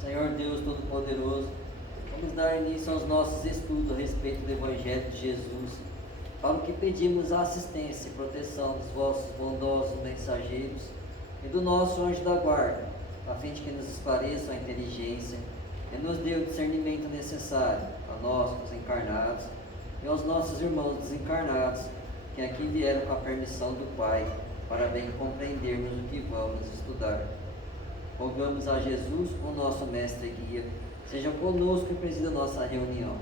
Senhor Deus Todo-Poderoso, vamos dar início aos nossos estudos a respeito do Evangelho de Jesus, para o que pedimos a assistência e proteção dos vossos bondosos mensageiros e do nosso anjo da guarda, a fim de que nos esclareçam a inteligência e nos dê o discernimento necessário a nós, os encarnados, e aos nossos irmãos desencarnados, que aqui vieram com a permissão do Pai, para bem compreendermos o que vamos estudar. Rogamos a Jesus, o nosso mestre e guia, seja conosco e presida nossa reunião.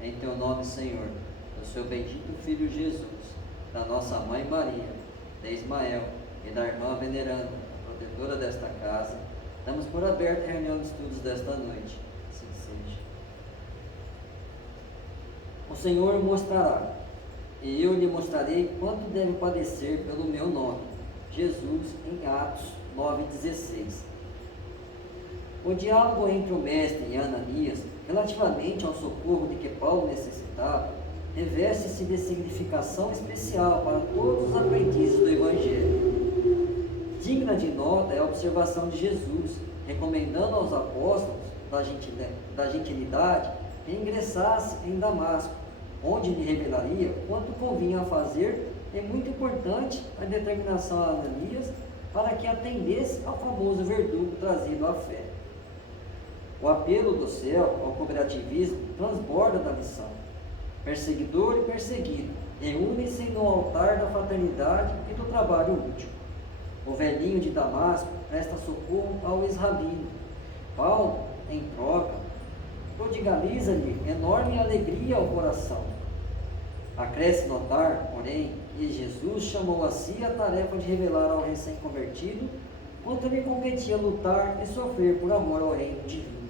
Em teu nome, Senhor, do seu bendito Filho Jesus, da nossa Mãe Maria, de Ismael e da irmã veneranda, protetora desta casa, damos por aberta a reunião de estudos desta noite. Assim seja. O Senhor mostrará, e eu lhe mostrarei quanto deve padecer pelo meu nome. Jesus, em Atos 9,16. O diálogo entre o mestre e Ananias, relativamente ao socorro de que Paulo necessitava, reveste-se de significação especial para todos os aprendizes do Evangelho. Digna de nota é a observação de Jesus, recomendando aos apóstolos da gentilidade que ingressasse em Damasco, onde lhe revelaria quanto convinha a fazer, e muito importante a determinação a Ananias para que atendesse ao famoso verdugo trazido à fé. O apelo do céu ao cooperativismo transborda da missão. Perseguidor e perseguido reúnem-se no altar da fraternidade e do trabalho útil. O velhinho de Damasco presta socorro ao ex-rabino. Paulo, em troca, prodigaliza-lhe enorme alegria ao coração. Acresce notar, porém, que Jesus chamou a si a tarefa de revelar ao recém-convertido quanto lhe competia lutar e sofrer por amor ao reino divino.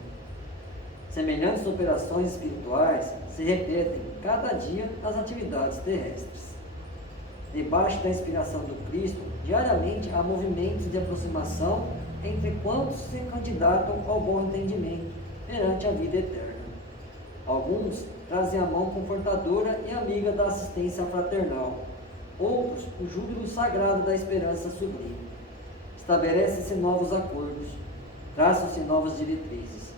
Semelhantes operações espirituais se repetem cada dia nas atividades terrestres. Debaixo da inspiração do Cristo, diariamente há movimentos de aproximação entre quantos se candidatam ao bom entendimento perante a vida eterna. Alguns trazem a mão confortadora e amiga da assistência fraternal, outros o júbilo sagrado da esperança sublime. Estabelecem-se novos acordos, traçam-se novas diretrizes.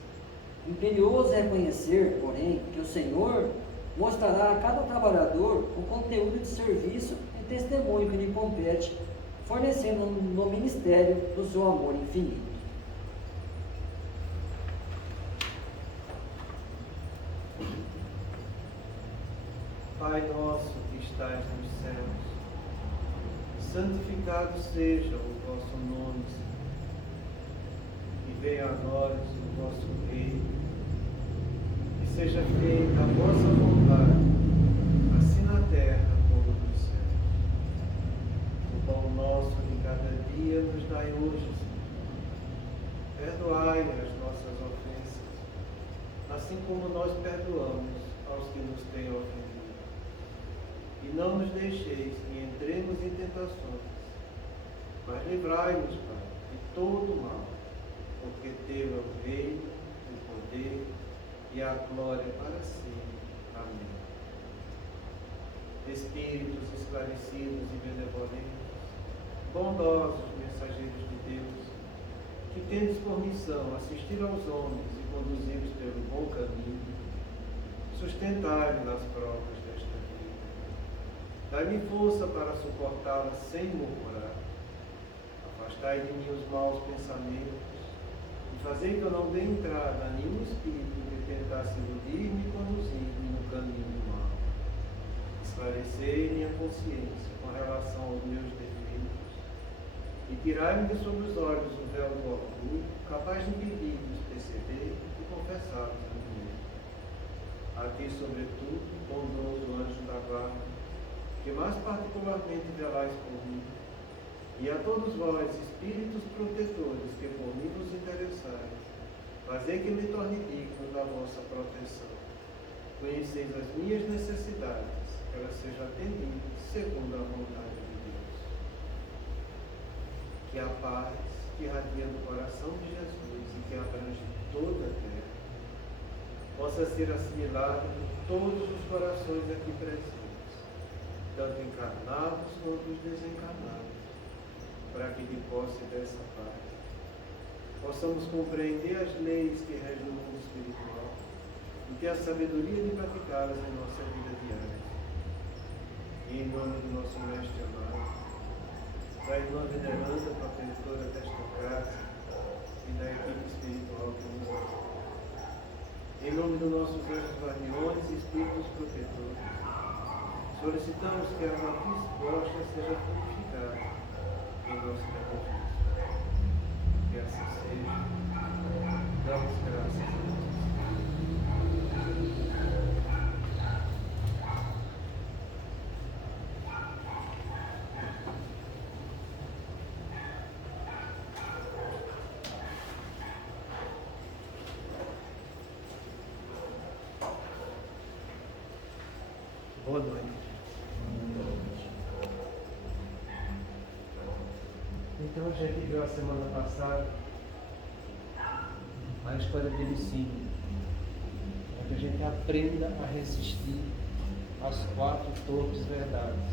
Imperioso é reconhecer, porém, que o Senhor mostrará a cada trabalhador o conteúdo de serviço e testemunho que lhe compete, fornecendo no ministério do seu amor infinito. Pai nosso que estais nos céus, santificado seja o vosso nome, e venha a nós o vosso reino, e seja feita a vossa vontade, assim na terra como nos céus. O pão nosso de cada dia nos dai hoje, Senhor. Perdoai as nossas ofensas, assim como nós perdoamos aos que nos têm ofendido. E não nos deixeis que entremos em tentações, mas livrai-nos, Pai, de todo o mal, porque teu é o reino, o poder e a glória para sempre. Amém. Espíritos esclarecidos e benevolentes, bondosos mensageiros de Deus, que tendes por missão assistir aos homens e conduzi-los pelo bom caminho, sustentai-me nas provas desta vida. Dai-me força para suportá-las sem murmurar. Afastai de mim os maus pensamentos e fazei que eu não dê entrada a nenhum espírito que tentasse iludir-me e conduzir-me no caminho do mal. Esclarecei minha consciência com relação aos meus defeitos e tirai-me de sobre os olhos o véu do orgulho, capaz de impedir-nos perceber e confessar-nos a mim mesmo. A ti, sobretudo, bondoso anjo da guarda, que mais particularmente velais por mim, e a todos vós, espíritos protetores, que por mim vos interessais, fazei que me torne digno da vossa proteção. Conheceis as minhas necessidades, que elas sejam atendidas segundo a vontade de Deus. Que a paz que irradia do coração de Jesus e que abrange toda a terra, possa ser assimilada por todos os corações aqui presentes, tanto encarnados quanto os desencarnados, para que de posse dessa paz possamos compreender as leis que regem o mundo espiritual e ter a sabedoria de praticá-las em nossa vida diária. E em nome do nosso Mestre amado, da irmã veneranda, protetora desta casa e da equipe espiritual que nos ajuda. Em nome dos nossos anjos guardiões e espíritos protetores, solicitamos que a matriz gosta seja purificada em nosso benefício. Que assim seja. Damos graças a Deus. Boa noite. Então a gente viu a semana passada a história de Licínio, para que a gente aprenda a resistir às 4 torpes verdades: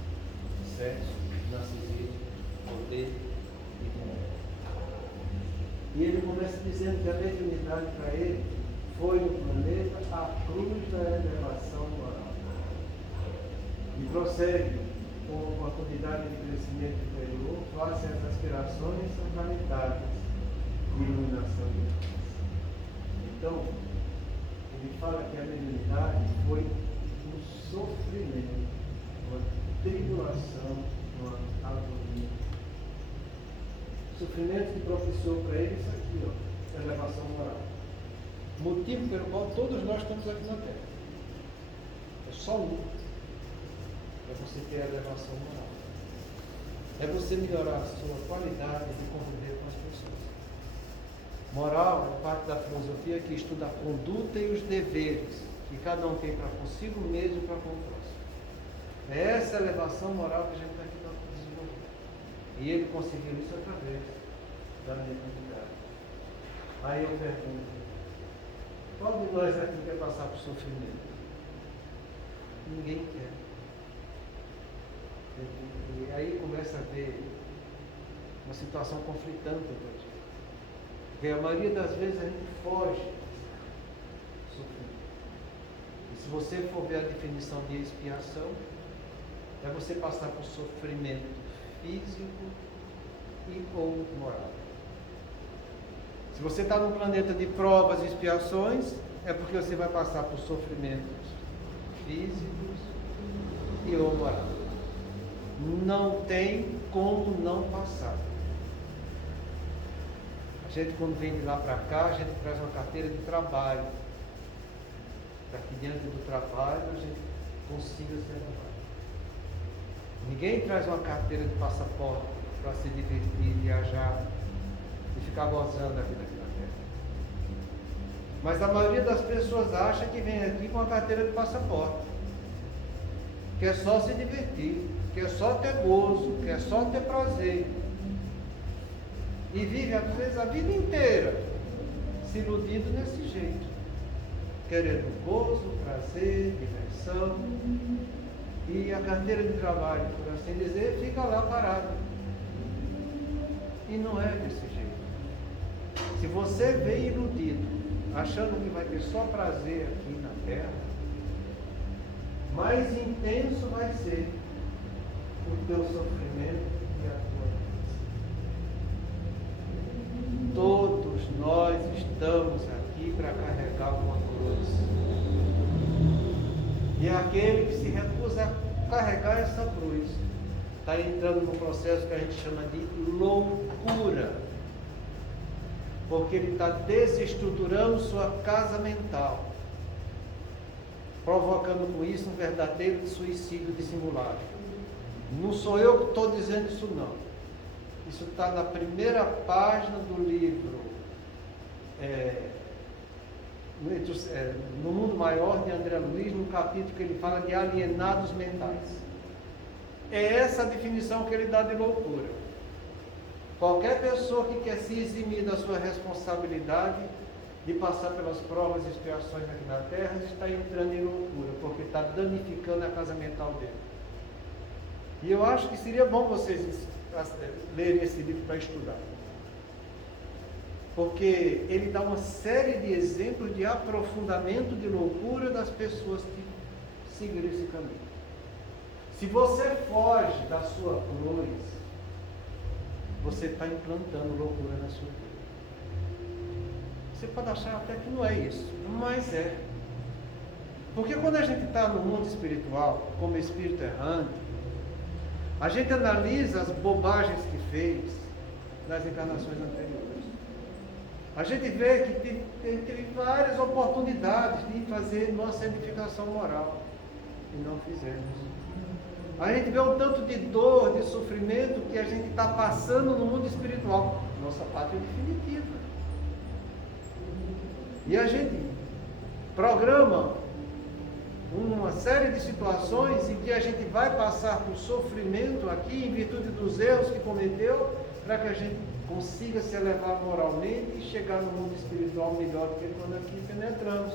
sexo, narcisismo, poder e dinheiro. E ele começa dizendo que a mediunidade para ele foi no planeta a cruz da elevação moral. E prossegue com uma quantidade de crescimento interior face às aspirações sacramentais de iluminação de Deus. Então, ele fala que a mediunidade foi um sofrimento, uma tribulação, uma agonia. O sofrimento que propiciou para ele isso aqui, ó, a elevação moral. Motivo pelo qual todos nós estamos aqui na Terra. É só um. É você ter a elevação moral. É você melhorar a sua qualidade de conviver com as pessoas. Moral é parte da filosofia que estuda a conduta e os deveres que cada um tem para consigo mesmo e para com o próximo. É essa elevação moral que a gente está aqui para desenvolver. E ele conseguiu isso através da mediunidade. Aí eu pergunto: qual de nós aqui quer passar por sofrimento? Ninguém quer. E aí começa a ver uma situação conflitante entre a gente. Porque a maioria das vezes a gente foge do sofrimento. E se você for ver a definição de expiação, é você passar por sofrimento físico e ou moral. Se você está num planeta de provas e expiações, é porque você vai passar por sofrimentos físicos e ou moral. Não tem como não passar. A gente, quando vem de lá para cá, a gente traz uma carteira de trabalho, para que diante do trabalho a gente consiga ser elevado. Ninguém traz uma carteira de passaporte para se divertir, viajar e ficar gozando da vida aqui na Terra. Mas a maioria das pessoas acha que vem aqui com a carteira de passaporte, que é só se divertir, que é só ter gozo, que é só ter prazer. E vive, às vezes, a vida inteira se iludindo desse jeito, querendo gozo, prazer, diversão. E a carteira de trabalho, por assim dizer, fica lá parada. E não é desse jeito. Se você vem iludido, achando que vai ter só prazer aqui na Terra, mais intenso vai ser o teu sofrimento e a tua doença. Todos nós estamos aqui para carregar uma cruz. E aquele que se recusa a carregar essa cruz está entrando num processo que a gente chama de loucura. Porque ele está desestruturando sua casa mental, provocando com isso um verdadeiro suicídio dissimulado. Não sou eu que estou dizendo isso não. Isso está na primeira página do livro No Mundo Maior, de André Luiz, no capítulo que ele fala de alienados mentais. É essa a definição que ele dá de loucura. Qualquer pessoa que quer se eximir da sua responsabilidade de passar pelas provas e expiações aqui na Terra está entrando em loucura, porque está danificando a casa mental dele. E eu acho que seria bom vocês lerem esse livro para estudar. Porque ele dá uma série de exemplos de aprofundamento de loucura das pessoas que seguiram esse caminho. Se você foge da sua cruz, você está implantando loucura na sua vida. Você pode achar até que não é isso, mas é. Porque quando a gente está no mundo espiritual, como espírito errante, a gente analisa as bobagens que fez nas encarnações anteriores. A gente vê que teve várias oportunidades de fazer nossa edificação moral e não fizemos. A gente vê o tanto de dor, de sofrimento que a gente está passando no mundo espiritual. Nossa pátria definitiva. E a gente programa uma série de situações em que a gente vai passar por sofrimento aqui, em virtude dos erros que cometeu, para que a gente consiga se elevar moralmente e chegar no mundo espiritual melhor do que quando aqui penetramos.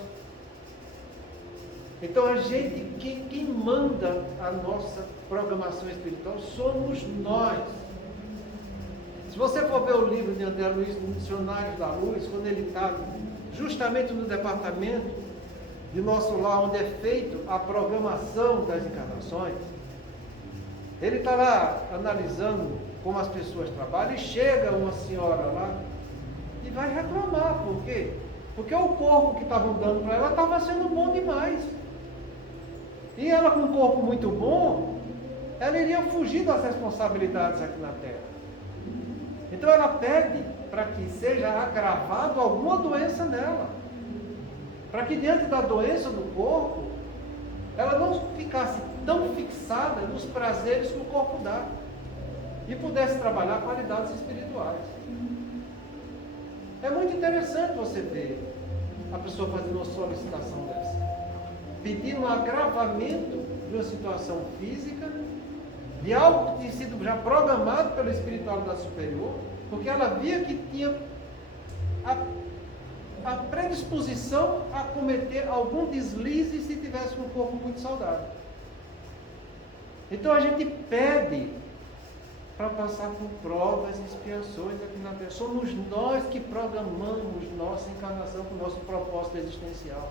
Então a gente, quem manda a nossa programação espiritual somos nós. Se você for ver o livro de André Luiz, Missionários da Luz, quando ele está justamente no departamento de nosso lar, onde é feito a programação das encarnações, ele está lá analisando como as pessoas trabalham e chega uma senhora lá e vai reclamar. Por quê? Porque o corpo que estavam dando para ela estava sendo bom demais. E ela, com um corpo muito bom, ela iria fugir das responsabilidades aqui na Terra. Então ela pede para que seja agravado alguma doença nela. Para que diante da doença do corpo, ela não ficasse tão fixada nos prazeres que o corpo dá. E pudesse trabalhar qualidades espirituais. É muito interessante você ver a pessoa fazendo uma solicitação dessa. Pedindo um agravamento de uma situação física, de algo que tinha sido já programado pela espiritualidade superior, porque ela via que tinha a predisposição a cometer algum deslize se tivesse um corpo muito saudável. Então a gente pede para passar por provas e expiações aqui na Terra. Somos nós que programamos nossa encarnação com o nosso propósito existencial.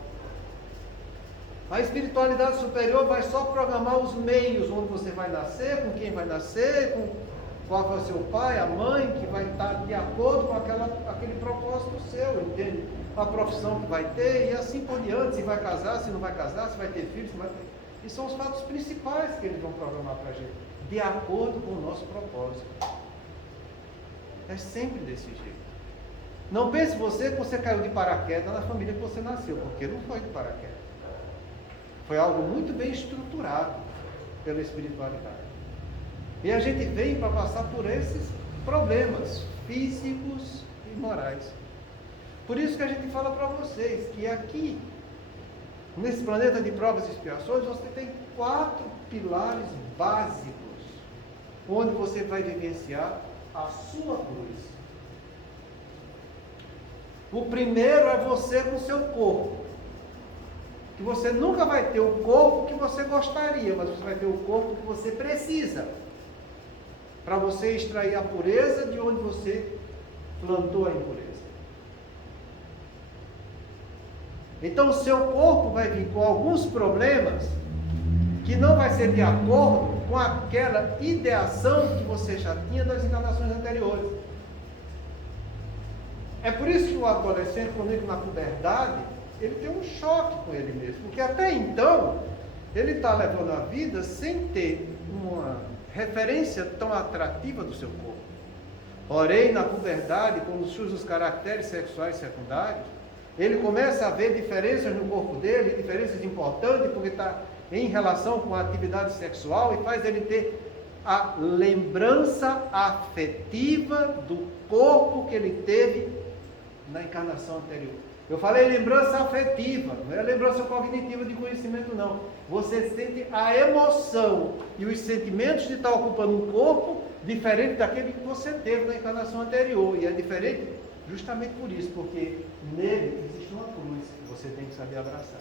A espiritualidade superior vai só programar os meios onde você vai nascer, com quem vai nascer, com qual vai ser o pai, a mãe, que vai estar de acordo com aquele propósito seu, entende? A profissão que vai ter e assim por diante, se vai casar, se não vai casar, se vai ter filhos, se não vai ter. E são os fatos principais que eles vão programar para a gente, de acordo com o nosso propósito. É sempre desse jeito. Não pense você que você caiu de paraquedas na família que você nasceu, porque não foi de paraquedas. Foi algo muito bem estruturado pela espiritualidade. E a gente vem para passar por esses problemas físicos e morais. Por isso que a gente fala para vocês que aqui, nesse planeta de provas e expiações, você tem 4 pilares básicos, onde você vai vivenciar a sua cruz. O primeiro é você com o seu corpo. Que você nunca vai ter o corpo que você gostaria, mas você vai ter o corpo que você precisa. Para você extrair a pureza de onde você plantou a impureza. Então o seu corpo vai vir com alguns problemas que não vai ser de acordo com aquela ideação que você já tinha das encarnações anteriores. É por isso que o adolescente, quando entra na puberdade, ele tem um choque com ele mesmo, porque até então ele está levando a vida sem ter uma referência tão atrativa do seu corpo. Porém, na puberdade, quando surgem os caracteres sexuais secundários, ele começa a ver diferenças no corpo dele, diferenças importantes, porque está em relação com a atividade sexual e faz ele ter a lembrança afetiva do corpo que ele teve na encarnação anterior. Eu falei lembrança afetiva, não é lembrança cognitiva de conhecimento não. Você sente a emoção e os sentimentos de estar ocupando um corpo diferente daquele que você teve na encarnação anterior. E é diferente justamente por isso, porque nele existe uma cruz que você tem que saber abraçar.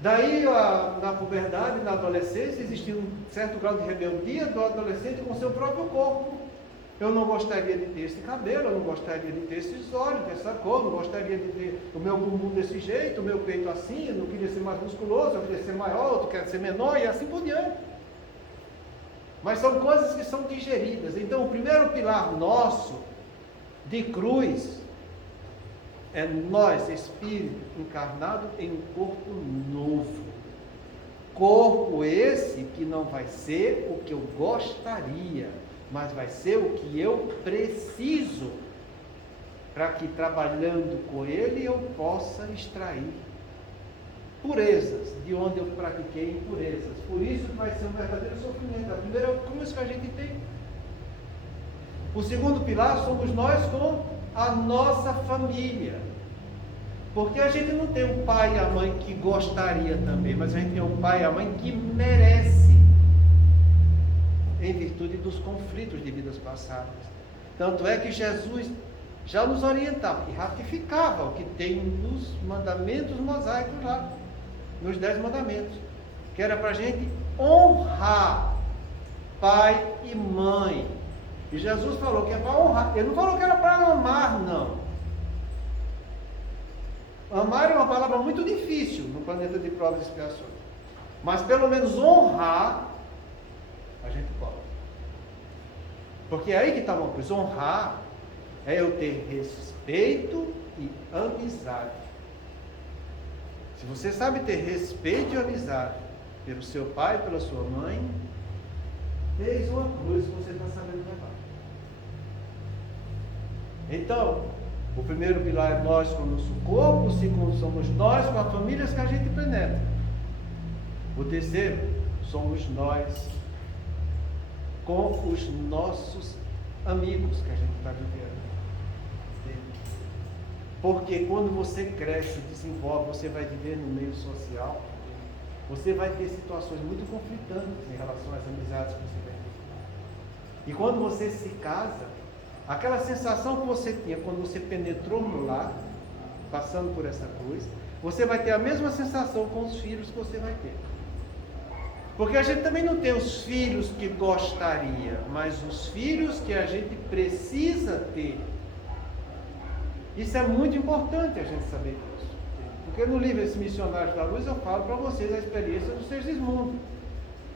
Daí, na puberdade, na adolescência, existe um certo grau de rebeldia do adolescente com seu próprio corpo. Eu não gostaria de ter esse cabelo, eu não gostaria de ter esses olhos, dessa cor, não gostaria de ter o meu bumbum desse jeito, o meu peito assim, eu não queria ser mais musculoso, eu queria ser maior, outro quer ser menor e assim por diante. Mas são coisas que são digeridas. Então, o primeiro pilar nosso de cruz é nós, espírito encarnado em um corpo novo. Corpo esse que não vai ser o que eu gostaria, mas vai ser o que eu preciso, para que trabalhando com ele eu possa extrair purezas, de onde eu pratiquei impurezas. Por isso que vai ser um verdadeiro sofrimento. A primeira cruz que a gente tem. O segundo pilar somos nós com a nossa família. Porque a gente não tem o pai e a mãe que gostaria também, mas a gente tem o pai e a mãe que merece, em virtude dos conflitos de vidas passadas. Tanto é que Jesus já nos orientava e ratificava o que tem nos mandamentos mosaicos lá, nos 10 mandamentos, que era para a gente honrar pai e mãe. E Jesus falou que é para honrar. Ele não falou que era para amar, não. Amar é uma palavra muito difícil no planeta de provas e expiações. Mas pelo menos honrar, a gente pode. Porque é aí que está uma coisa. Honrar é eu ter respeito e amizade. Se você sabe ter respeito e amizade pelo seu pai, pela sua mãe, eis uma cruz que você está sabendo levar. Então, o primeiro pilar é nós com o nosso corpo, o segundo somos nós com as famílias que a gente penetra. O terceiro, somos nós com os nossos amigos que a gente está vivendo. Porque quando você cresce, desenvolve, você vai viver no meio social, você vai ter situações muito conflitantes em relação às amizades que você vai ter. E quando você se casa, aquela sensação que você tinha quando você penetrou no lar, passando por essa cruz, você vai ter a mesma sensação com os filhos que você vai ter. Porque a gente também não tem os filhos que gostaria, mas os filhos que a gente precisa ter. Isso é muito importante a gente saber disso. Porque no livro Esse Missionário da Luz eu falo para vocês a experiência do Sergismundo.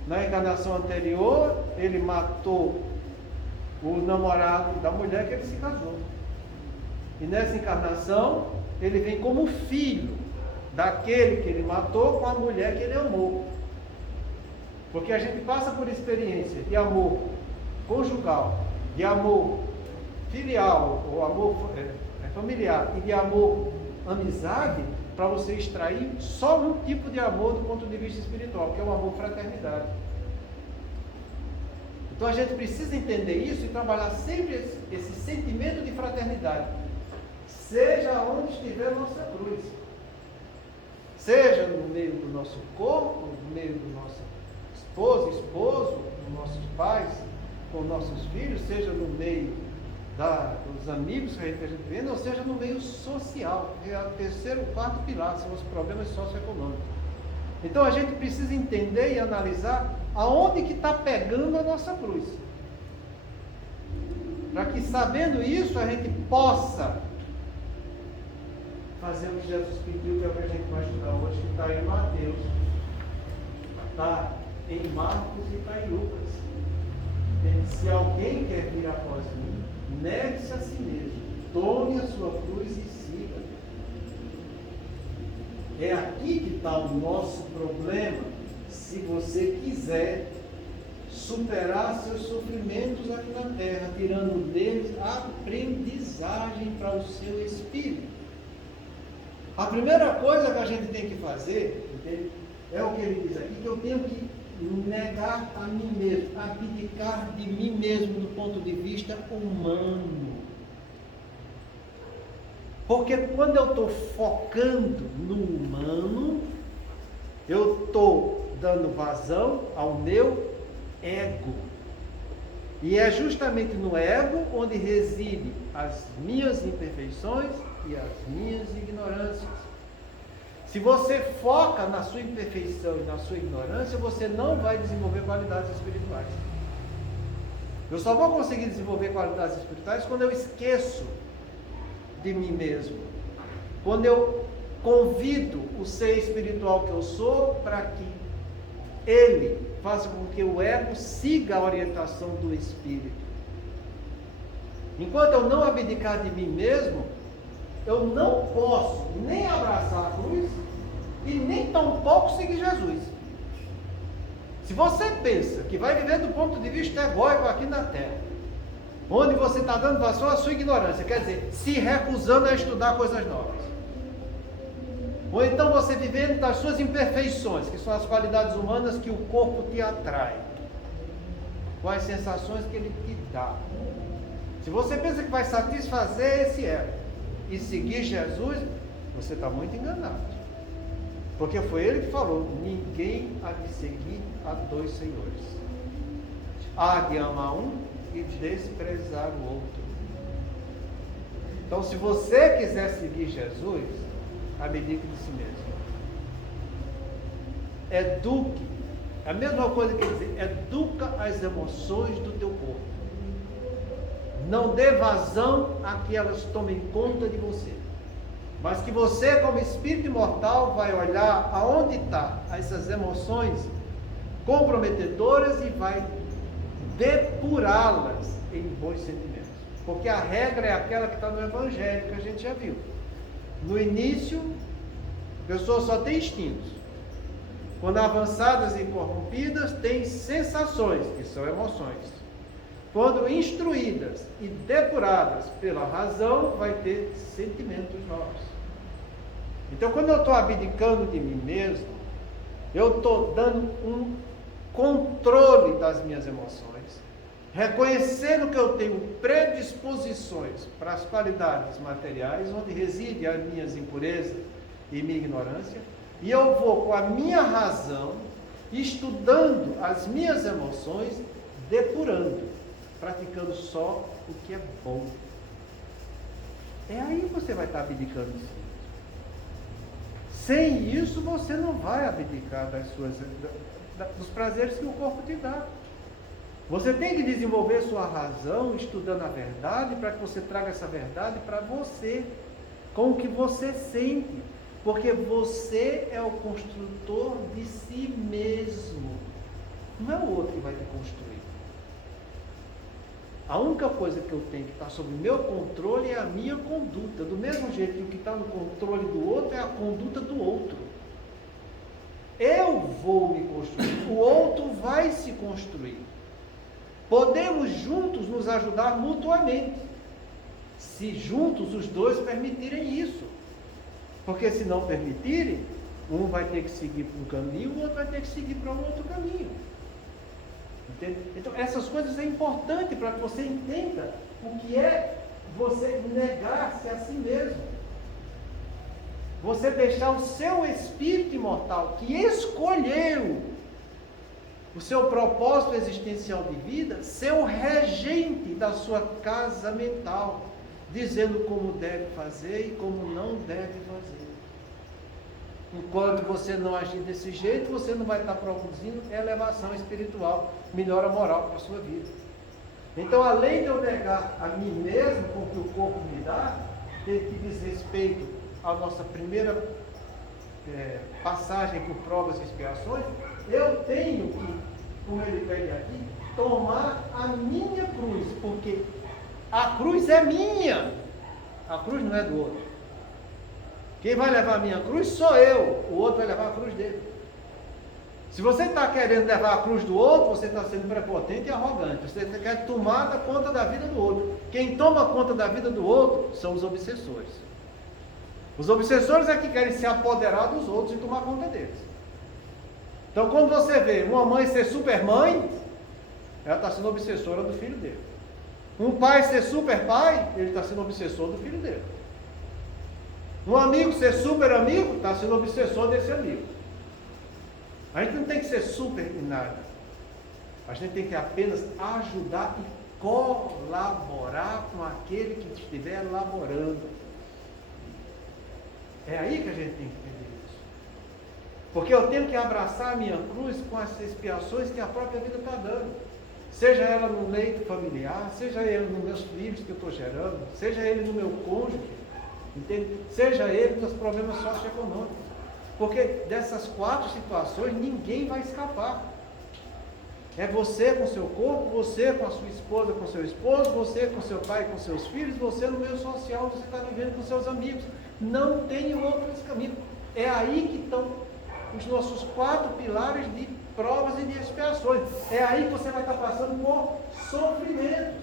Na encarnação anterior, ele matou o namorado da mulher que ele se casou. E nessa encarnação, ele vem como filho daquele que ele matou com a mulher que ele amou. Porque a gente passa por experiência de amor conjugal, de amor filial, ou amor familiar, e de amor amizade, para você extrair só um tipo de amor do ponto de vista espiritual, que é o amor fraternidade. Então a gente precisa entender isso e trabalhar sempre esse sentimento de fraternidade, seja onde estiver a nossa cruz, seja no meio do nosso corpo, no meio do nosso esposo, dos nossos pais, com nossos filhos, seja no meio dos amigos que a gente vê, ou seja no meio social, que é o terceiro, quarto pilar, são os problemas socioeconômicos. Então a gente precisa entender e analisar aonde que está pegando a nossa cruz, para que, sabendo isso, a gente possa fazer o que Jesus pediu, que é o que a gente vai estudar hoje, que está em Mateus, está em Marcos e está em Lucas. Se alguém quer vir após mim, negue-se a si mesmo, tome a sua cruz e siga. É aqui que está o nosso problema, se você quiser superar seus sofrimentos aqui na terra, tirando deles aprendizagem para o seu espírito. A primeira coisa que a gente tem que fazer, entende? É o que ele diz aqui, que eu tenho que negar a mim mesmo, abdicar de mim mesmo do ponto de vista humano. Porque quando eu estou focando no humano, eu estou dando vazão ao meu ego. E é justamente no ego onde residem as minhas imperfeições e as minhas ignorâncias. Se você foca na sua imperfeição e na sua ignorância, você não vai desenvolver qualidades espirituais. Eu só vou conseguir desenvolver qualidades espirituais quando eu esqueço de mim mesmo. Quando eu convido o ser espiritual que eu sou para que ele faça com que o ego siga a orientação do espírito. Enquanto eu não abdicar de mim mesmo, eu não posso nem abraçar a cruz e nem tampouco seguir Jesus. Se você pensa que vai viver do ponto de vista egóico aqui na Terra, onde você está dando vazão à sua ignorância, quer dizer, se recusando a estudar coisas novas, ou então você vivendo das suas imperfeições, que são as qualidades humanas que o corpo te atrai, com as sensações que ele te dá. Se você pensa que vai satisfazer esse ego e seguir Jesus, você está muito enganado. Porque foi ele que falou: ninguém há de seguir a dois senhores. Há de amar um e desprezar o outro. Então, se você quiser seguir Jesus, abdique de si mesmo. Eduque. É a mesma coisa que dizer, educa as emoções do teu corpo. Não dê vazão a que elas tomem conta de você. Mas que você, como espírito imortal, vai olhar aonde estão essas emoções comprometedoras e vai depurá-las em bons sentimentos. Porque a regra é aquela que está no Evangelho, que a gente já viu. No início, a pessoa só tem instintos. Quando avançadas e corrompidas, tem sensações, que são emoções. Quando instruídas e depuradas pela razão, vai ter sentimentos novos. Então, quando eu estou abdicando de mim mesmo, eu estou dando um controle das minhas emoções, reconhecendo que eu tenho predisposições para as qualidades materiais, onde reside as minhas impurezas e minha ignorância, e eu vou com a minha razão, estudando as minhas emoções, depurando, praticando só o que é bom. É aí que você vai estar abdicando de si. Sem isso, você não vai abdicar dos prazeres que o corpo te dá. Você tem que desenvolver sua razão, estudando a verdade, para que você traga essa verdade para você, com o que você sente. Porque você é o construtor de si mesmo. Não é o outro que vai te construir. A única coisa que eu tenho que estar sob o meu controle é a minha conduta. Do mesmo jeito que o que está no controle do outro é a conduta do outro. Eu vou me construir, o outro vai se construir. Podemos juntos nos ajudar mutuamente, se juntos os dois permitirem isso. Porque se não permitirem, um vai ter que seguir para um caminho, o outro vai ter que seguir para um outro caminho. Entende? Então, essas coisas é importante para que você entenda o que é você negar-se a si mesmo. Você deixar o seu espírito imortal, que escolheu o seu propósito existencial de vida, ser o regente da sua casa mental, dizendo como deve fazer e como não deve fazer. Enquanto você não agir desse jeito, você não vai estar produzindo elevação espiritual, melhora moral para a sua vida. Então, além de eu negar a mim mesmo com o que o corpo me dá, tem que diz respeito à nossa primeira passagem por provas e expiações, eu tenho que, como ele pede aqui, tomar a minha cruz, porque a cruz é minha, a cruz não é do outro. Quem vai levar a minha cruz sou eu, o outro vai levar a cruz dele. Se você está querendo levar a cruz do outro, você está sendo prepotente e arrogante. Você quer tomar conta da vida do outro. Quem toma conta da vida do outro são os obsessores. Os obsessores é que querem se apoderar dos outros e tomar conta deles. Então, quando você vê uma mãe ser super mãe, ela está sendo obsessora do filho dele. Um pai ser super pai, ele está sendo obsessor do filho dele. Um amigo ser super amigo, está sendo obsessor desse amigo. A gente não tem que ser super em nada. A gente tem que apenas ajudar e colaborar com aquele que estiver laborando. É aí que a gente tem que entender isso. Porque eu tenho que abraçar a minha cruz com as expiações que a própria vida está dando. seja ela no leito familiar, seja ele nos meus filhos que eu estou gerando, seja ele no meu cônjuge, entende? Seja ele nos problemas socioeconômicos. Porque dessas 4 situações ninguém vai escapar. É você com seu corpo, você com a sua esposa, com seu esposo, você com seu pai, com seus filhos, você no meio social, você está vivendo com seus amigos. Não tem outro caminho. É aí que estão os nossos 4 pilares de provas e de expiações. É aí que você vai estar passando por sofrimentos.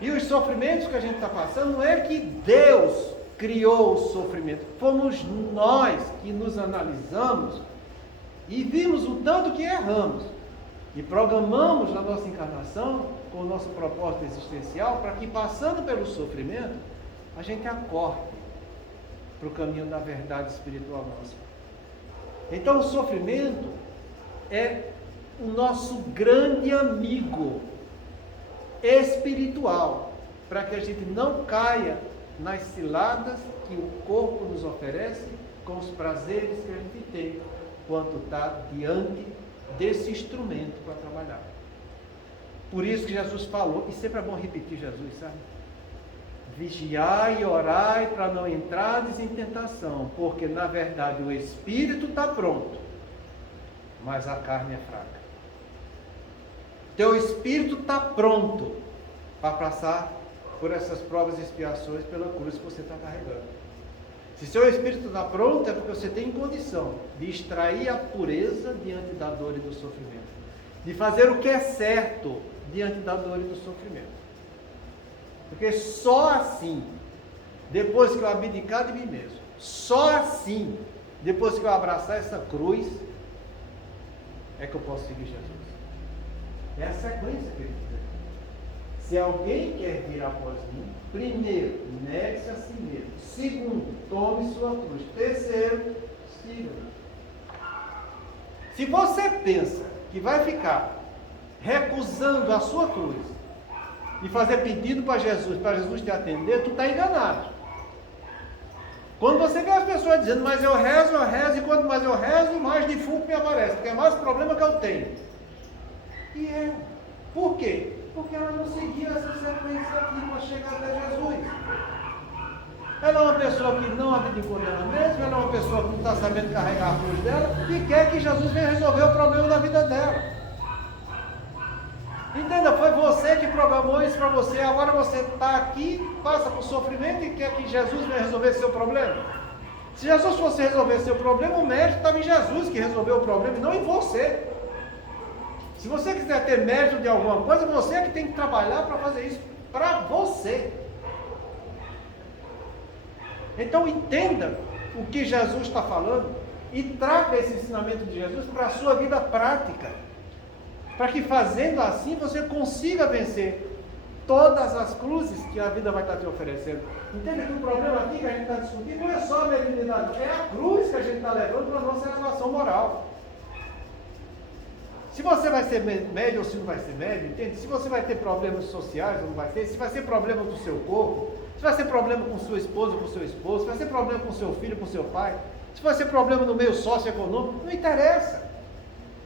E os sofrimentos que a gente está passando não é que Deus criou o sofrimento. Fomos nós que nos analisamos e vimos o tanto que erramos. E programamos na nossa encarnação, com o nosso propósito existencial, para que passando pelo sofrimento, a gente acorde para o caminho da verdade espiritual nossa. Então o sofrimento é o nosso grande amigo espiritual, para que a gente não caia nas ciladas que o corpo nos oferece com os prazeres que a gente tem quando está diante desse instrumento para trabalhar. Por isso que Jesus falou, e sempre é bom repetir Jesus, sabe? Vigiai e orai para não entrardes em tentação, porque na verdade o espírito está pronto, mas a carne é fraca. Teu espírito está pronto para passar por essas provas e expiações pela cruz que você está carregando. Se seu espírito está pronto, é porque você tem condição de extrair a pureza diante da dor e do sofrimento, de fazer o que é certo diante da dor e do sofrimento. Porque só assim, depois que eu abdicar de mim mesmo, só assim, depois que eu abraçar essa cruz, é que eu posso seguir Jesus. É a sequência que ele diz. Se alguém quer vir após mim, primeiro, negue-se a si mesmo. Segundo, tome sua cruz. Terceiro, siga-me. Se você pensa que vai ficar recusando a sua cruz e fazer pedido para Jesus te atender, tu está enganado. Quando você vê as pessoas dizendo, mas eu rezo, e quanto mais eu rezo, mais defunto me aparece, porque é mais problema que eu tenho. E é. Por quê? Porque ela não seguia essa sequência aqui para chegar até Jesus. Ela é uma pessoa que não abdicou dela mesma, ela é uma pessoa que não está sabendo carregar a cruz dela e quer que Jesus venha resolver o problema da vida dela. Entenda, foi você que programou isso para você, agora você está aqui, passa por sofrimento e quer que Jesus venha resolver seu problema. Se Jesus fosse resolver seu problema, o mérito estava em Jesus que resolveu o problema e não em você. Se você quiser ter mérito de alguma coisa, você é que tem que trabalhar para fazer isso para você. Então entenda o que Jesus está falando e traga esse ensinamento de Jesus para a sua vida prática. Para que fazendo assim você consiga vencer todas as cruzes que a vida vai estar te oferecendo. Entenda que o problema aqui que a gente está discutindo não é só a mediunidade, é a cruz que a gente está levando para a nossa relação moral. Se você vai ser médio ou se não vai ser médio, entende? Se você vai ter problemas sociais ou não vai ter, se vai ser problema do seu corpo, se vai ser problema com sua esposa ou com seu esposo, se vai ser problema com seu filho, com seu pai, se vai ser problema no meio socioeconômico, não interessa.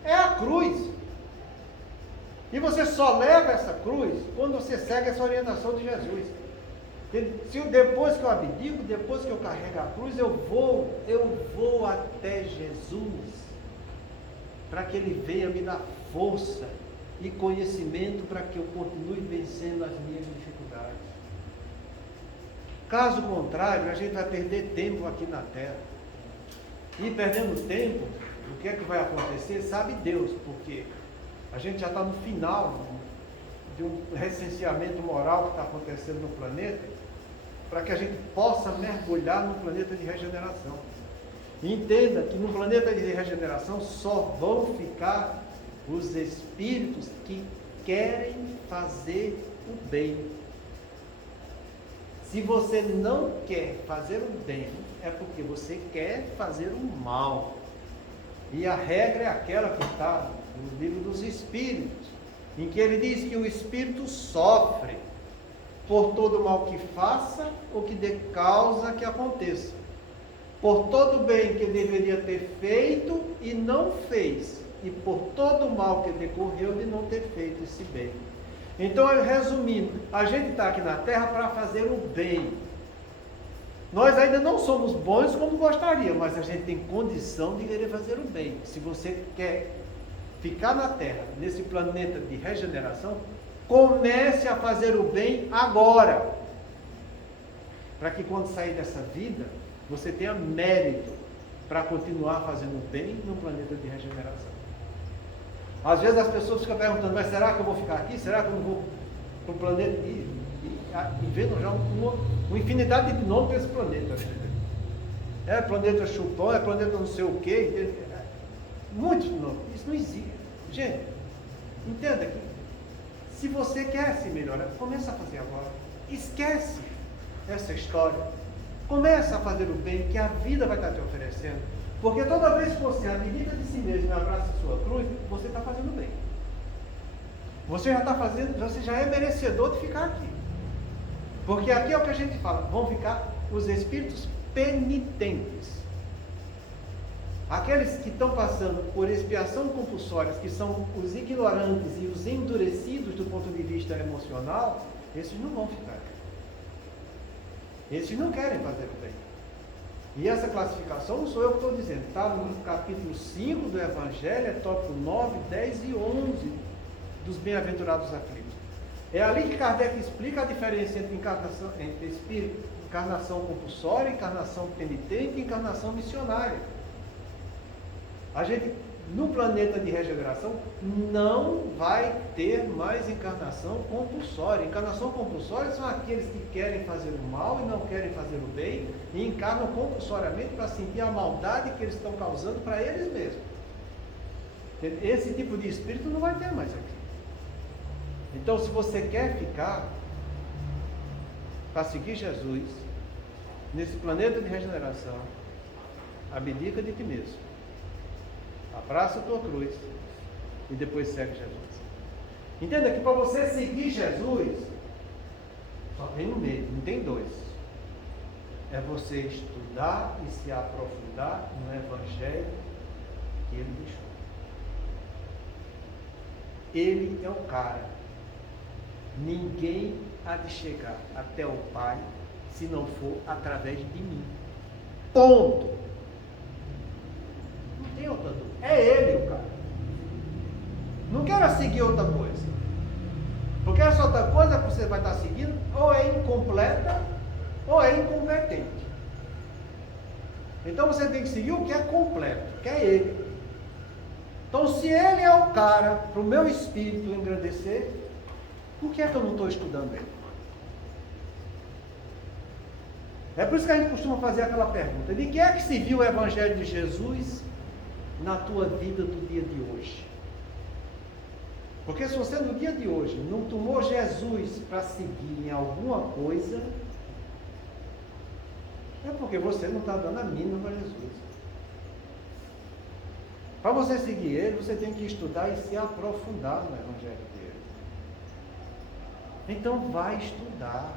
É a cruz. E você só leva essa cruz quando você segue essa orientação de Jesus. Se depois que eu abdico, depois que eu carrego a cruz, eu vou até Jesus, para que Ele venha me dar força e conhecimento para que eu continue vencendo as minhas dificuldades. Caso contrário, a gente vai perder tempo aqui na Terra. E perdendo tempo, o que é que vai acontecer? Sabe Deus, porque a gente já está no final de um recenseamento moral que está acontecendo no planeta, para que a gente possa mergulhar no planeta de regeneração. Entenda que no planeta de regeneração só vão ficar os espíritos que querem fazer o bem. Se você não quer fazer o bem, é porque você quer fazer o mal. E a regra é aquela que está no livro dos Espíritos, em que ele diz que o espírito sofre por todo o mal que faça ou que dê causa que aconteça, por todo o bem que deveria ter feito e não fez, e por todo o mal que decorreu de não ter feito esse bem. Então, resumindo, a gente está aqui na Terra para fazer o bem. Nós ainda não somos bons como gostaria, mas a gente tem condição de querer fazer o bem. Se você quer ficar na Terra, nesse planeta de regeneração, comece a fazer o bem agora. Para que quando sair dessa vida, você tenha mérito para continuar fazendo o bem no planeta de regeneração. Às vezes as pessoas ficam perguntando, mas será que eu vou ficar aqui? Será que eu não vou para o planeta? E vendo já uma infinidade de nomes para esse planeta. É planeta chupão, é planeta não sei o quê. Muitos nomes. Isso não existe. Gente, entenda que se você quer se melhorar, começa a fazer agora. Esquece essa história. Começa a fazer o bem que a vida vai estar te oferecendo. Porque toda vez que você abdica de si mesmo e abraça a sua cruz, você está fazendo bem. Você já está fazendo, você já é merecedor de ficar aqui. Porque aqui é o que a gente fala, vão ficar os espíritos penitentes. Aqueles que estão passando por expiação compulsória, que são os ignorantes e os endurecidos do ponto de vista emocional, esses não vão ficar. Esses não querem fazer o bem. E essa classificação não sou eu que estou dizendo, está no capítulo 5 do Evangelho, é tópico 9, 10 e 11 dos Bem-aventurados Aflitos. É ali que Kardec explica a diferença entre espírito, encarnação compulsória, encarnação penitente e encarnação missionária. A gente, no planeta de regeneração, não vai ter mais encarnação compulsória. Encarnação compulsória são aqueles que querem fazer o mal e não querem fazer o bem, e encarnam compulsoriamente para sentir a maldade que eles estão causando para eles mesmos. Esse tipo de espírito não vai ter mais aqui. Então, se você quer ficar para seguir Jesus nesse planeta de regeneração, abdica de ti mesmo. Abraça a tua cruz e depois segue Jesus. Entenda que para você seguir Jesus, só tem um meio, não tem dois. É você estudar e se aprofundar no Evangelho que ele deixou. Ele é o cara. Ninguém há de chegar até o Pai se não for através de mim. Ponto. Não tem outra dúvida. É ele o cara. Não quero seguir outra coisa. Porque essa outra coisa que você vai estar seguindo ou é incompleta ou é incompetente. Então você tem que seguir o que é completo, que é ele. Então, se ele é o cara para o meu espírito engrandecer, por que é que eu não estou estudando ele? É por isso que a gente costuma fazer aquela pergunta: de que é que se viu o Evangelho de Jesus na tua vida do dia de hoje? Porque se você no dia de hoje não tomou Jesus para seguir em alguma coisa, é porque você não está dando a mínima para Jesus. Para você seguir ele, você tem que estudar e se aprofundar no Evangelho dele. Então vai estudar.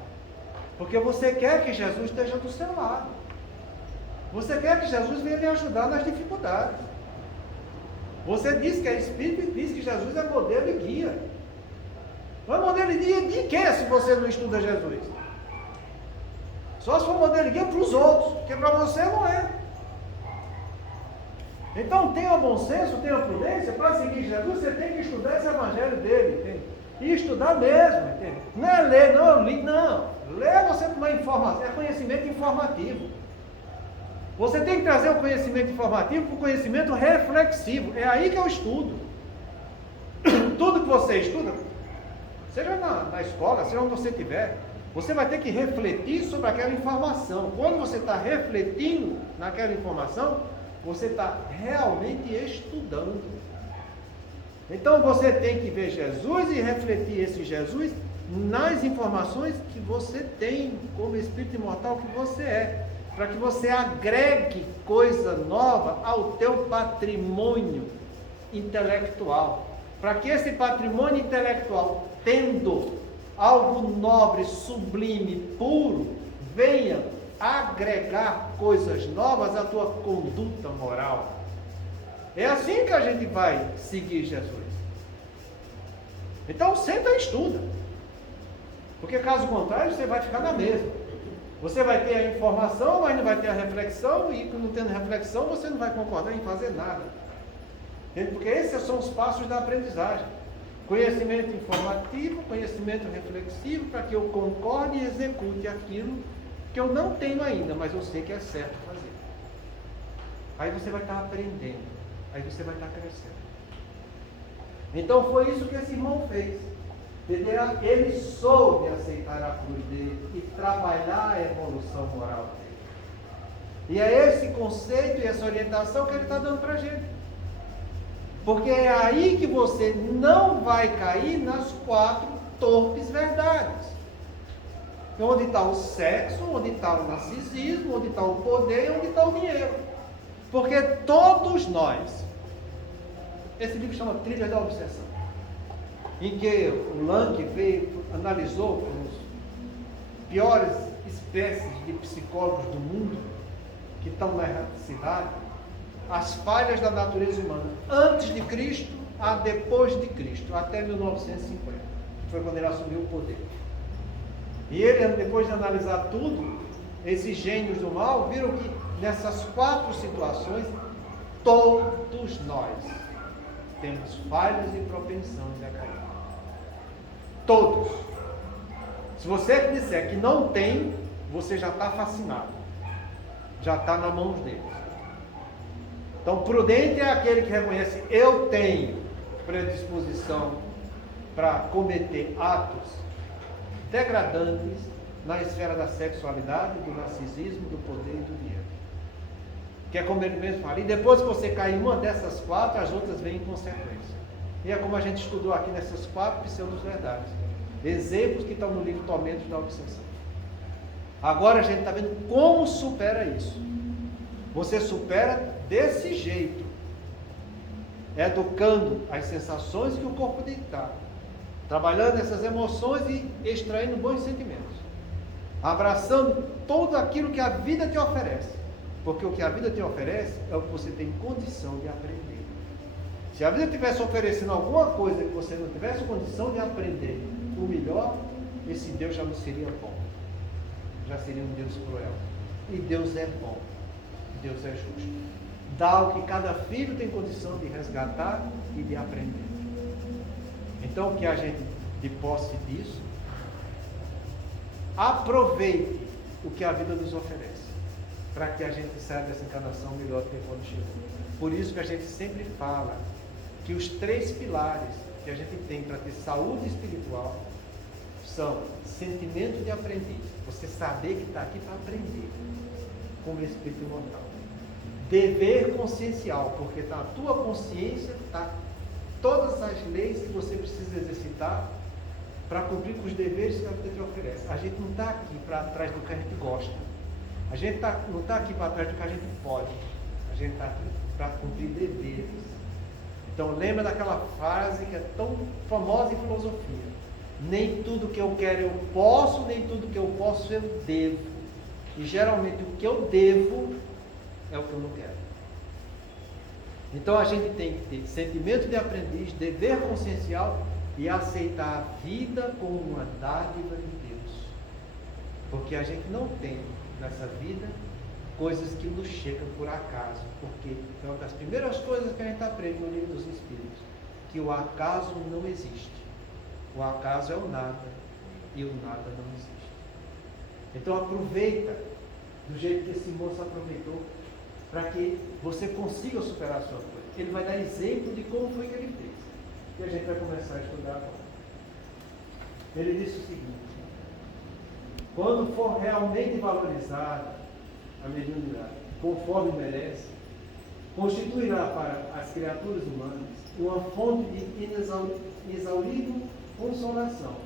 Porque você quer que Jesus esteja do seu lado. Você quer que Jesus venha lhe ajudar nas dificuldades. Você diz que é Espírito e diz que Jesus é modelo e guia. Mas modelo e guia de quê se você não estuda Jesus? Só se for modelo e guia para os outros, porque para você não é. Então tenha bom senso, tenha prudência. Para seguir Jesus, você tem que estudar esse Evangelho dele, entende? E estudar mesmo, entende? Não é ler, não, não. Ler você tomar informação, é conhecimento informativo. Você tem que trazer o conhecimento informativo para o conhecimento reflexivo. É aí que eu estudo. Tudo que você estuda, seja na escola, seja onde você estiver, você vai ter que refletir sobre aquela informação. Quando você está refletindo naquela informação, você está realmente estudando. Então você tem que ver Jesus e refletir esse Jesus nas informações que você tem como espírito imortal que você é, para que você agregue coisa nova ao teu patrimônio intelectual, para que esse patrimônio intelectual, tendo algo nobre, sublime, puro, venha agregar coisas novas à tua conduta moral. É assim que a gente vai seguir Jesus. Então senta e estuda. Porque caso contrário, você vai ficar na mesma. Você vai ter a informação, mas não vai ter a reflexão, e não tendo reflexão, você não vai concordar em fazer nada. Entende? Porque esses são os passos da aprendizagem. Conhecimento informativo, conhecimento reflexivo, para que eu concorde e execute aquilo que eu não tenho ainda, mas eu sei que é certo fazer. Aí você vai estar aprendendo, aí você vai estar crescendo. Então foi isso que esse irmão fez. Ele soube aceitar a cruz dele e trabalhar a evolução moral dele. E é esse conceito e essa orientação que ele está dando para a gente. Porque é aí que você não vai cair nas 4 torpes verdades. Onde está o sexo, onde está o narcisismo, onde está o poder e onde está o dinheiro. Porque todos nós, esse livro chama Trilha da Obsessão, em que o Lange analisou as piores espécies de psicólogos do mundo que estão na erraticidade, as falhas da natureza humana, antes de Cristo a depois de Cristo, até 1950, que foi quando ele assumiu o poder. E ele, depois de analisar tudo, esses gênios do mal, viram que nessas 4 situações, todos nós temos falhas e propensões a cair. Todos. Se você disser que não tem, você já está fascinado. Já está nas mãos deles. Então, prudente é aquele que reconhece: eu tenho predisposição para cometer atos degradantes na esfera da sexualidade, do narcisismo, do poder e do dinheiro. Que é como ele mesmo fala. E depois que você cair em uma dessas 4, as outras vêm em consequência. E é como a gente estudou aqui nessas 4 pseudo-verdades. Exemplos que estão no livro Tormentos da Obsessão. Agora a gente está vendo como supera isso. Você supera desse jeito, educando as sensações que o corpo dá, trabalhando essas emoções e extraindo bons sentimentos, abraçando tudo aquilo que a vida te oferece, porque o que a vida te oferece é o que você tem condição de aprender. Se a vida estivesse oferecendo alguma coisa que você não tivesse condição de aprender o melhor, esse Deus já não seria bom, já seria um Deus cruel. E Deus é bom, Deus é justo. Dá o que cada filho tem condição de resgatar e de aprender. Então, que a gente, de posse disso, aproveite o que a vida nos oferece, para que a gente saia dessa encarnação melhor do que quando chegou. Por isso que a gente sempre fala que os 3 pilares que a gente tem para ter saúde espiritual são sentimento de aprendiz, você saber que está aqui para aprender, como espírito imortal. Dever consciencial, porque na tua consciência está todas as leis que você precisa exercitar para cumprir com os deveres que a vida te oferece. A gente não está aqui para trás do que a gente gosta. A gente não está aqui para trás do que a gente pode. A gente está aqui para cumprir deveres. Então lembra daquela frase que é tão famosa em filosofia: nem tudo que eu quero eu posso, nem tudo que eu posso eu devo. E geralmente o que eu devo é o que eu não quero. Então a gente tem que ter sentimento de aprendiz, dever consciencial e aceitar a vida como uma dádiva de Deus. Porque a gente não tem nessa vida coisas que nos chegam por acaso. Porque é uma das primeiras coisas que a gente aprende no Livro dos Espíritos, que o acaso não existe. O acaso é o nada e o nada não existe. Então aproveita do jeito que esse moço aproveitou, para que você consiga superar a sua coisa. Ele vai dar exemplo de como foi que ele fez. E a gente vai começar a estudar agora. Ele disse o seguinte: quando for realmente valorizada a mediunidade, conforme merece, constituirá para as criaturas humanas uma fonte de inexaurível consolação,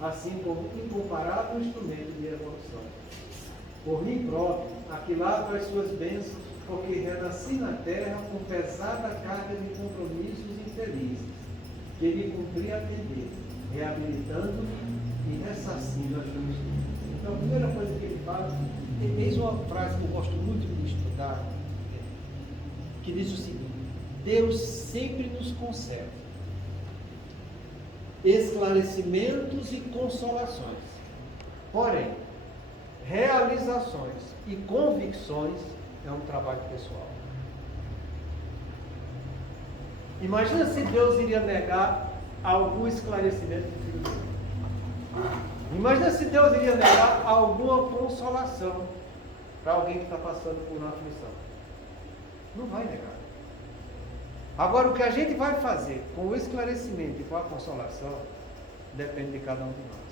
assim como incomparável instrumento de evolução. Por mim próprio, aquilato as suas bênçãos, porque renasci na terra com pesada carga de compromissos infelizes, que lhe cumpri atender, reabilitando-me e ressarcindo a justiça. Então, a primeira coisa que ele fala, eis uma frase que eu gosto muito de estudar, que diz o seguinte: Deus sempre nos concede esclarecimentos e consolações. Porém, realizações e convicções é um trabalho pessoal. Imagina se Deus iria negar algum esclarecimento do filho dele. Imagina se Deus iria negar alguma consolação para alguém que está passando por uma aflição. Não vai negar. Agora, o que a gente vai fazer com o esclarecimento e com a consolação depende de cada um de nós.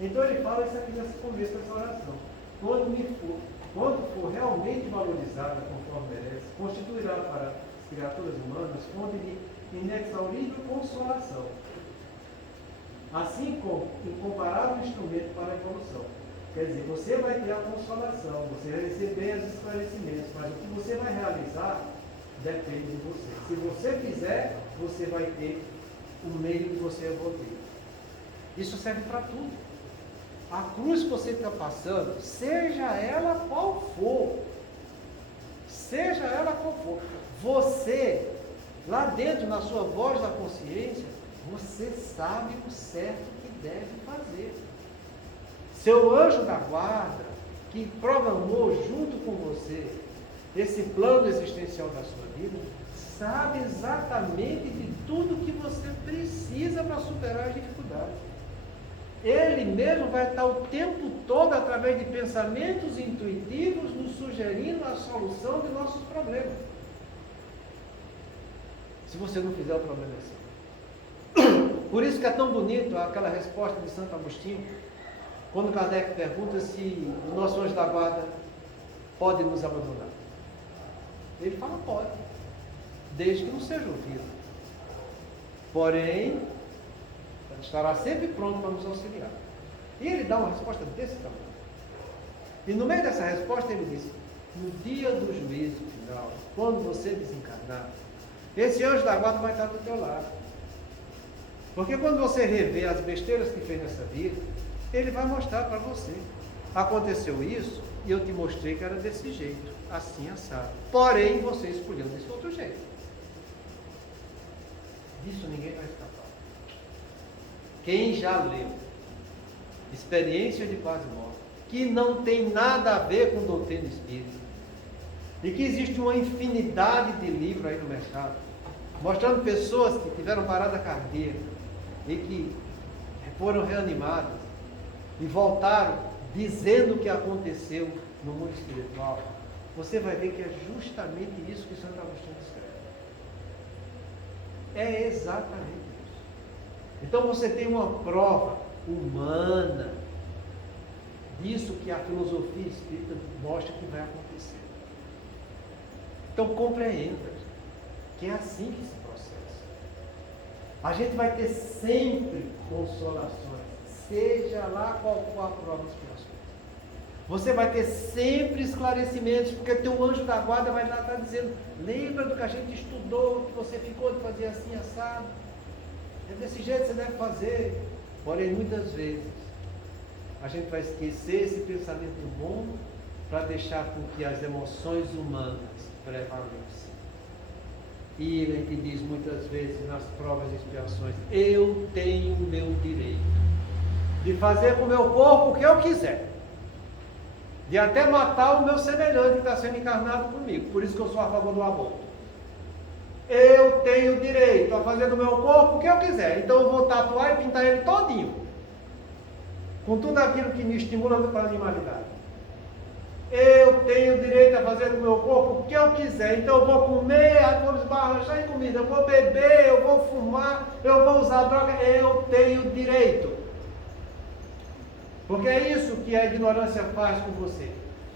Então ele fala isso aqui nesse começo dessa oração. Quando for realmente valorizada conforme merece, constituirá para as criaturas humanas fonte de inexaurível consolação, assim como incomparável instrumento para a evolução. Quer dizer, você vai ter a consolação, você vai receber os esclarecimentos, mas o que você vai realizar depende de você. Se você quiser, você vai ter o meio de você evoluir. Isso serve para tudo. A cruz que você está passando, seja ela qual for, você, lá dentro, na sua voz da consciência, você sabe o certo que deve fazer. Seu anjo da guarda, que programou junto com você esse plano existencial da sua vida, sabe exatamente de tudo que você precisa para superar as dificuldades. Ele mesmo vai estar o tempo todo, através de pensamentos intuitivos, nos sugerindo a solução de nossos problemas. Se você não fizer, o problema é seu. Por isso que é tão bonito aquela resposta de Santo Agostinho, quando Kardec pergunta se o nosso anjo da guarda pode nos abandonar. Ele fala, pode, desde que não seja ouvido. Porém, estará sempre pronto para nos auxiliar. E ele dá uma resposta desse tamanho. E no meio dessa resposta ele diz, no dia do juízo final, quando você desencarnar, esse anjo da guarda vai estar do teu lado. Porque quando você rever as besteiras que fez nessa vida, ele vai mostrar para você. Aconteceu isso e eu te mostrei que era desse jeito, assim assado. Porém, você escolheu desse outro jeito. Disso ninguém vai escapar. Quem já leu Experiências de Quase Morte, que não tem nada a ver com doutrina espírita, e que existe uma infinidade de livros aí no mercado, mostrando pessoas que tiveram parada cardíaca e que foram reanimadas e voltaram dizendo o que aconteceu no mundo espiritual, você vai ver que é justamente isso que Santo Agostinho escreve. É exatamente isso. Então você tem uma prova humana disso que a filosofia espírita mostra que vai acontecer. Então compreenda que é assim que se processa. A gente vai ter sempre consolações, seja lá qual for a prova das expiações. Você vai ter sempre esclarecimentos, porque teu anjo da guarda vai lá estar dizendo, lembra do que a gente estudou, que você ficou de fazer assim, assado. É desse jeito que você deve fazer. Porém, muitas vezes, a gente vai esquecer esse pensamento bom para deixar com que as emoções humanas prevaleçam. E ele diz muitas vezes nas provas e expiações, eu tenho o meu direito de fazer com o meu corpo o que eu quiser. De até matar o meu semelhante que está sendo encarnado comigo. Por isso que eu sou a favor do aborto. Eu tenho direito a fazer do meu corpo o que eu quiser. Então eu vou tatuar e pintar ele todinho. Com tudo aquilo que me estimula para a animalidade. Eu tenho direito a fazer do meu corpo o que eu quiser. Então eu vou comer, eu vou esbarrachar em comida, eu vou beber, eu vou fumar, eu vou usar droga. Eu tenho direito. Porque é isso que a ignorância faz com você.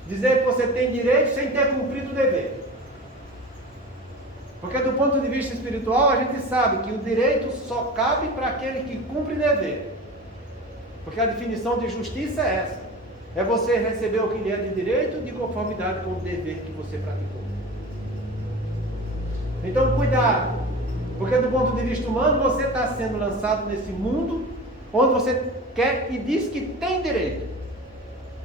Dizer que você tem direito sem ter cumprido o dever. Porque do ponto de vista espiritual, a gente sabe que o direito só cabe para aquele que cumpre dever. Porque a definição de justiça é essa. É você receber o que lhe é de direito de conformidade com o dever que você praticou. Então, cuidado. Porque do ponto de vista humano, você está sendo lançado nesse mundo onde você quer e diz que tem direito.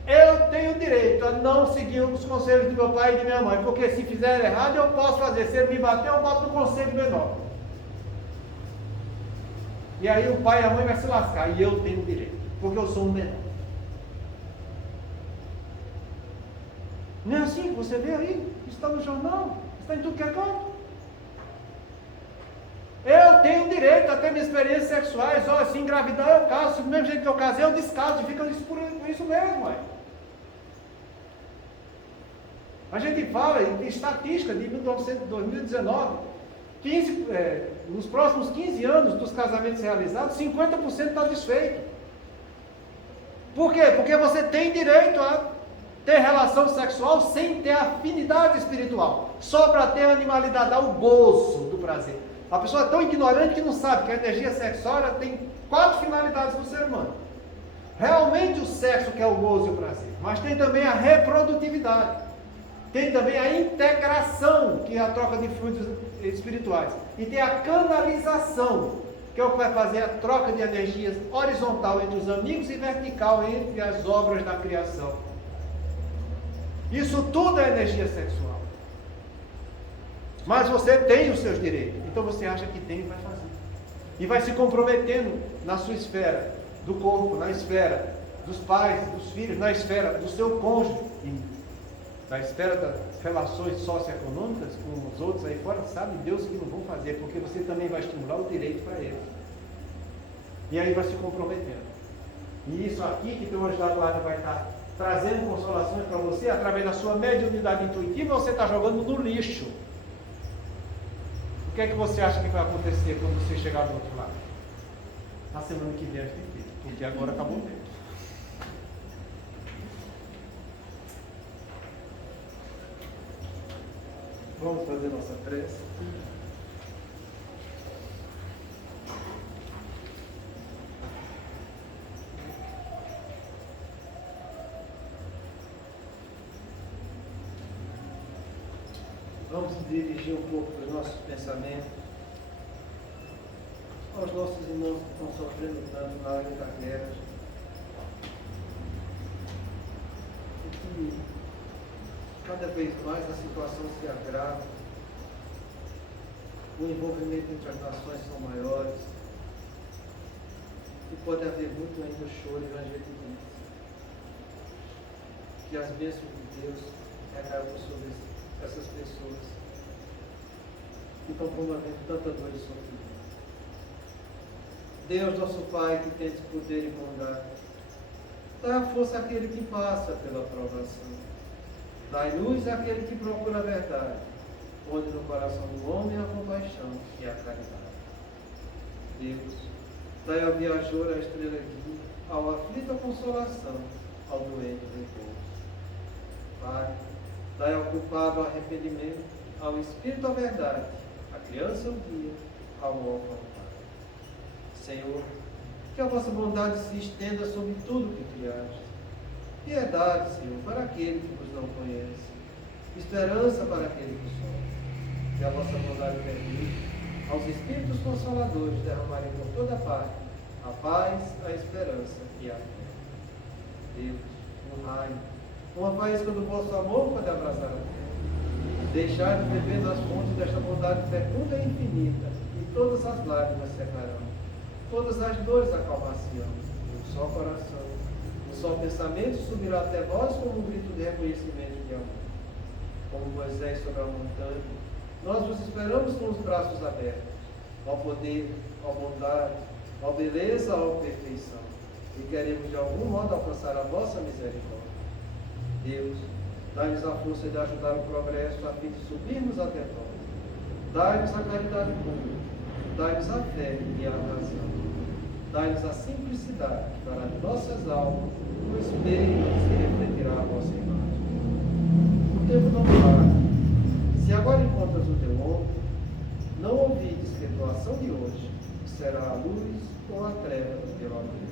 Eu tenho direito a não seguir os conselhos do meu pai e de minha mãe, porque se fizer errado eu posso fazer. Se ele me bater, eu boto no conselho menor. E aí o pai e a mãe vai se lascar, e eu tenho direito, porque eu sou um menor. Não é assim que você vê aí? Está no jornal, está em tudo que é canto. Eu tenho direito a ter minhas experiências sexuais. Se engravidar eu caso, do mesmo jeito que eu casei eu descaso, e fica por isso mesmo, mãe. A gente fala em estatística de 2019, nos próximos 15 anos dos casamentos realizados, 50% está desfeito. Por quê? Porque você tem direito a ter relação sexual sem ter afinidade espiritual, só para ter a animalidade, o gozo do prazer. A pessoa é tão ignorante que não sabe que a energia sexual tem 4 finalidades no ser humano. Realmente o sexo, que é o gozo e o prazer, mas tem também a reprodutividade, tem também a integração, que é a troca de fluidos espirituais, e tem a canalização, que é o que vai fazer a troca de energias horizontal entre os amigos e vertical entre as obras da criação. Isso tudo é energia sexual. Mas você tem os seus direitos. Então você acha que tem e vai fazer. E vai se comprometendo na sua esfera do corpo, na esfera dos pais, dos filhos, na esfera do seu cônjuge, na esfera das relações socioeconômicas com os outros aí fora. Sabe Deus que não vão fazer, porque você também vai estimular o direito para eles. E aí vai se comprometendo. E isso aqui que o anjo da guarda vai estar trazendo consolações para você através da sua mediunidade intuitiva, você está jogando no lixo. O que é que você acha que vai acontecer quando você chegar do outro lado? Na semana que vem, porque agora acabou o tempo. Vamos fazer nossa prece. Vamos dirigir um pouco dos nossos pensamentos aos nossos irmãos que estão sofrendo tanto na área da guerra. E que cada vez mais a situação se agrava, o envolvimento entre as nações são maiores, e pode haver muito ainda choro e ranger de dentes. Que as bênçãos de Deus recaiam sobre essas pessoas que estão promovendo tanta dor e sofrimento. Deus, nosso Pai, que tens poder e bondade, dá força àquele que passa pela provação. Dai luz àquele que procura a verdade. Onde no coração do homem a compaixão e a caridade. Deus, dai ao viajor a estrela guia, ao aflito a consolação, ao doente repouso. Pai, dai ao culpado o arrependimento, ao espírito a verdade, à criança o guia, ao órfão o pai. Senhor, que a vossa bondade se estenda sobre tudo que criaste. Piedade, Senhor, para aquele que vos não conhece. Esperança para aquele que sofre. Que a vossa bondade permite aos Espíritos Consoladores derramarem por toda parte a paz, a esperança e a fé. Deus, no raio, uma faísca do vosso amor pode abraçar a terra. Deixai de beber nas fontes desta bondade fecunda e infinita, e todas as lágrimas secarão. Todas as dores acalmar-se-ão. Um só coração, um só pensamento subirá até vós como um grito de reconhecimento e de amor. Como Moisés sobre a montanha, nós vos esperamos com os braços abertos, ao poder, à bondade, à beleza, à perfeição, e queremos de algum modo alcançar a vossa misericórdia. Deus, dai-nos a força de ajudar o progresso a fim de subirmos até vós. Dai-nos a caridade pública, dai-nos a fé e a razão. Dai-nos a simplicidade para as nossas almas, o espelho se refletirá a vossa imagem. O tempo não para. Se agora encontras o teu ombro, não ouvides que a tua ação de hoje será a luz ou a treva do teu amor.